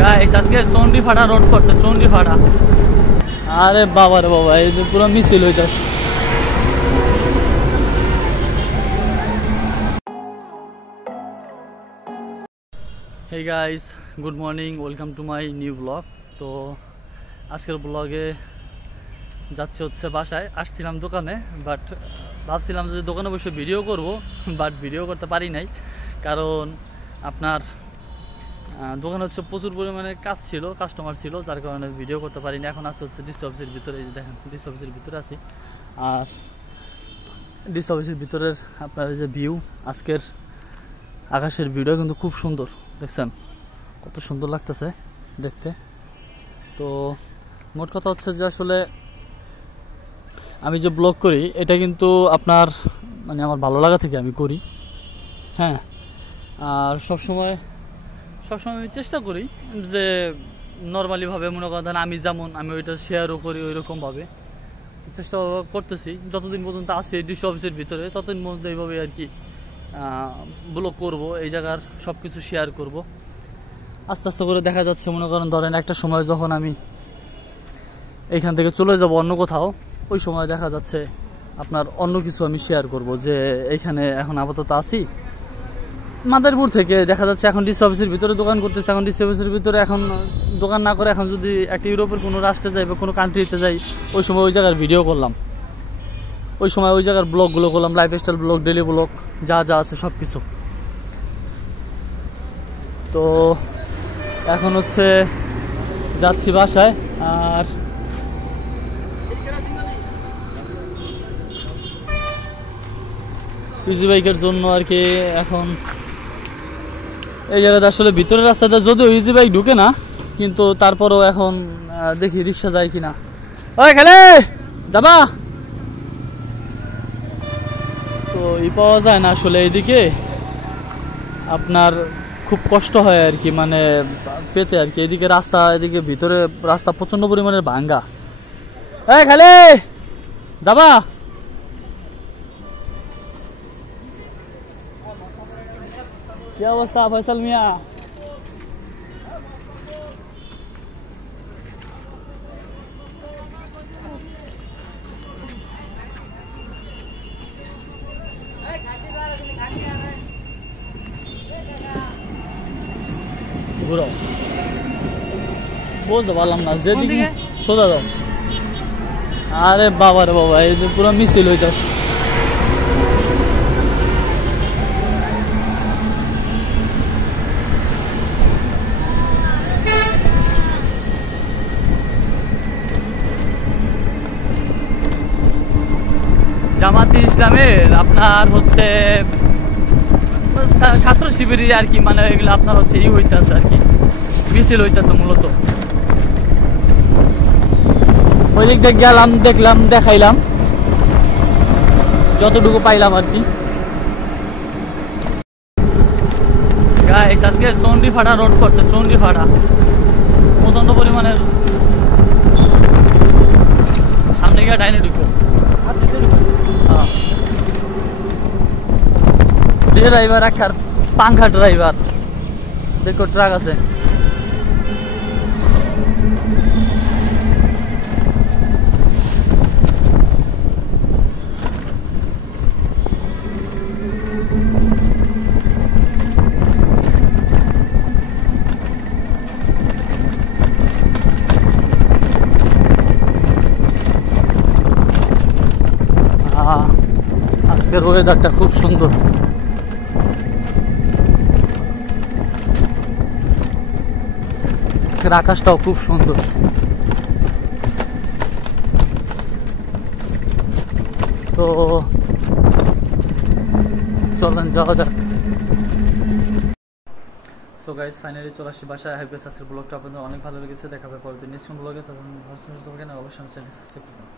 Guys আজকে চন্ডিফাড়া road করছে চন্ডিফাড়া। আরে বাবা রে বাবা, এই পুরো মিছিল হইতাছে। Hey guys, good morning, welcome to my new blog. তো আজকের ব্লগে যাচ্ছি হচ্ছে বাসায়। আসছিলাম দোকানে, বাট ভাবছিলাম যে দোকানে বসে ভিডিও করব, বাট ভিডিও করতে পারি নাই। কারণ আপনার দোকানে হচ্ছে প্রচুর পরিমাণে কাজ ছিল, কাস্টমার ছিল, যার কারণে ভিডিও করতে পারিনি। এখন আসছে হচ্ছে ডিসি অফিসের ভিতরে, এই যে দেখেন ডিসি অফিসের ভিতরে আছি। আর ডিসি অফিসের ভিতরের আপনার যে ভিউ, আজকের আকাশের ভিডিও কিন্তু খুব সুন্দর, দেখছেন কত সুন্দর লাগতেছে দেখতে। তো মোট কথা হচ্ছে যে আসলে আমি যে ব্লগ করি এটা কিন্তু আপনার মানে আমার ভালো লাগা থেকে আমি করি, হ্যাঁ। আর সবসময় আমি চেষ্টা করি যে নর্মালিভাবে মনে করেন আমি যেমন আমি ওইটা শেয়ারও করি ওইরকমভাবে চেষ্টা করতেছি। যতদিন পর্যন্ত আছি ডিসি অফিসের ভিতরে ততদিন পর্যন্ত এইভাবে আর কি ব্লগ করব, এই জায়গার সব কিছু শেয়ার করব। আস্তে আস্তে করে দেখা যাচ্ছে মনে করেন ধরেন একটা সময় যখন আমি এইখান থেকে চলে যাব অন্য কোথাও, ওই সময় দেখা যাচ্ছে আপনার অন্য কিছু আমি শেয়ার করব যে এইখানে এখন আপাতত আছি মাদারীপুর থেকে। দেখা যাচ্ছে এখন ডিসি অফিসের ভিতরে দোকান করতেছে, এখন ডিসি অফিসের ভিতরে এখন দোকান না করে এখন যদি একটা ইউরোপের কোনো রাষ্ট্রে যাই বা কোনো কান্ট্রিতে যাই, ওই সময় ওই জায়গার ভিডিও করলাম, ওই সময় ওই জায়গার ব্লগগুলো করলাম, লাইফস্টাইল ব্লগ, ডেলি ব্লগ, যা যা আছে সব কিছু। তো এখন হচ্ছে যাচ্ছি বাসায়। আর ইজি বাইকের জন্য আর কি এখন এই জায়গাতে আসলে ভিতরের রাস্তাতে যদিও ইজি বাইক ঢুকে না, কিন্তু তারপরও এখন দেখি রিক্সা যায় কিনা। ওই খেলে যাবা, তো পাওয়া যায় না আসলে এইদিকে, আপনার খুব কষ্ট হয় আর কি মানে পেতে আর কি। এদিকে রাস্তা, এদিকে ভিতরে রাস্তা প্রচন্ড পরিমাণের ভাঙ্গা। এই খেলে যাবা, কি অবস্থা ফয়সাল মিয়া? ঘুরাও, বলতে পারলাম না যেদিকে সোজা দাও। আরে বাবা রে বাবা, এই পুরো মিছিল হইতাছে। জামাতে ইসলামের আপনার হচ্ছে ছাত্র শিবিরের আর কি, মানে এগুলো আপনার হচ্ছে ই হইতেছে আর কি, মিছিল হইতেছে মূলত। ওই দিক দিয়ে গেলাম, দেখলাম, দেখাইলাম যতটুকু পাইলাম আর কি। গাইস আজকে চন্ডিফাড়া রোড করছে চন্ডিফাড়া, প্রচন্ড পরিমাণের। সামনে গিয়ে ডাইনে ঢুকবো। ড্রাইভার একবার পাংখা ড্রাইভার, দেখো ট্রাক আছে। আজকের ওয়েদারটা খুব সুন্দর। আজকের আকাশটাও খুব সুন্দর। তো চলেন যাওয়া যাক। সো গাইস ফাইনালি চলে আসছি বাসায়। হাইপেস আজকের ব্লগটা আপনাদের অনেক ভালো লেগেছে। দেখা হবে পরের দিন নেক্সট ব্লগে। তখন অবশ্যই চ্যানেল সাবস্ক্রাইব করুন।